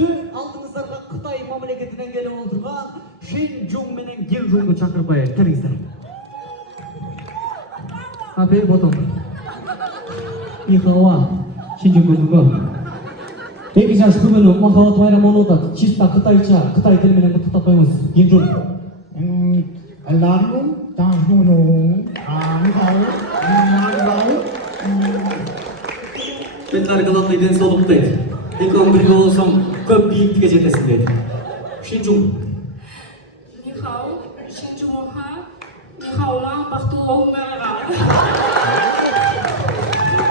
Өзі алдыңыздарға Қытай мемлекетінен келіп отырған Шинжун менен Гинжунды шақырып қояйық. Келіңіздер. Апей ботом. Нихауа, Шинжун. Эки жаш күнү махаббат байрамы өтөт. Чиста кытайча, кытай тили менен куттуктап коюңуз. Гинжун. Алларым, таңжуну, нихау. Бетлер кылатлы ден солук дейт. Экон бирге болсоң көп бийиктикке жетесиң дейт. Шинжун. Нихау, Шинжунха. Нихаула, бактылуу мага.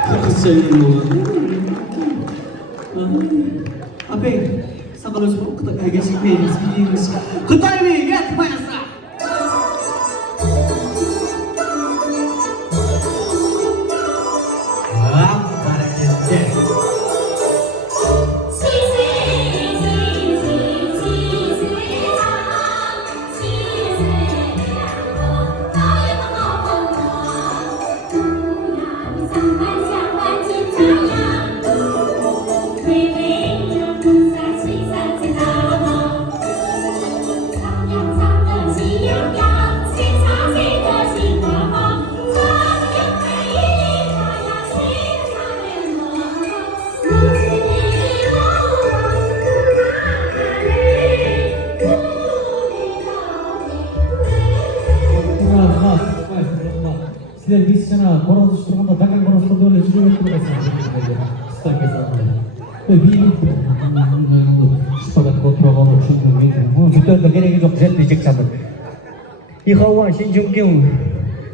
Кыргызча Апей, сакал өсүп Кытайга кечикпейбиз, билебиз. Кытай бийге айтпайсың. Силер биз жана короз турганда даган корозторду эле жүрүп өтүп атасыңар. Шпагат отуруп алып ушундай метр. Бүтөндө кереги жок, жетти жекчанды. Ихауа, Шинжун,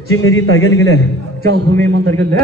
Жимерита келгиле. Жалпы меймандар келди.